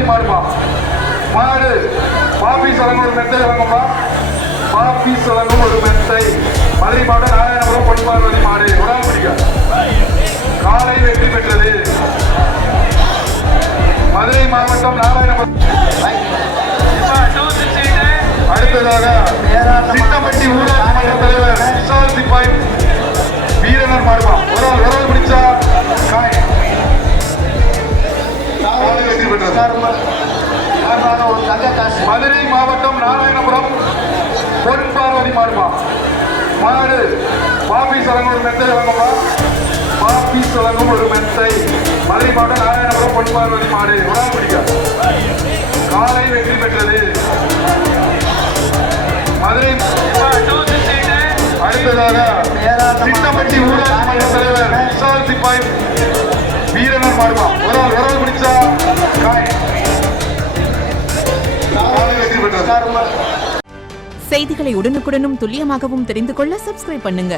பார்வதி மாடுமா. மாடு பாப்பி சலங்கு ஒரு மெத்தை வாங்கப்பா. பாப்பி சலங்கும் ஒரு மெத்தை. மதுரை மாவட்டம் நாராயணபுரம் பொன் பார்வதி மாடு உடல் பிடிக்காது. காலை வெற்றி பெற்றது. மதுரை மாவட்டம் நாராயணபுரம். அடுத்ததாக சின்னப்பட்டி ஊராட்சி மன்ற தலைவர் விஷால் சிப்பாய் வீரனர் மாடுமா. ஒரு பிடிச்சா காய் வெற்றி பெற்றது. மதுரை மாவட்டம் நாராயணபுரம் பொன் பார்வதி மாடுமா. மாடு பாப்பி சலங்கு ஒரு மெத்தை வாங்கப்பா. பாப்பி சலங்கும் ஒரு மெத்தை. மதுரை மாவட்டம் நாராயணபுரம் பொன் பார்வதி மாடு உடல் பிடிக்காது. காலை வெற்றி பெற்றது. மதுரை அடுத்ததாக சின்னப்பட்டி ஊராட்சி மன்ற தலைவர் விஷால் சிப்பாய் வீரனர் மாடுமா. ஒரு பிடிச்சா காய் வெற்றி பெற்றது. செய்திகளை உடனுக்குடனும் துல்லியமாகவும் தெரிந்து கொள்ள சப்ஸ்கிரைப் பண்ணுங்க.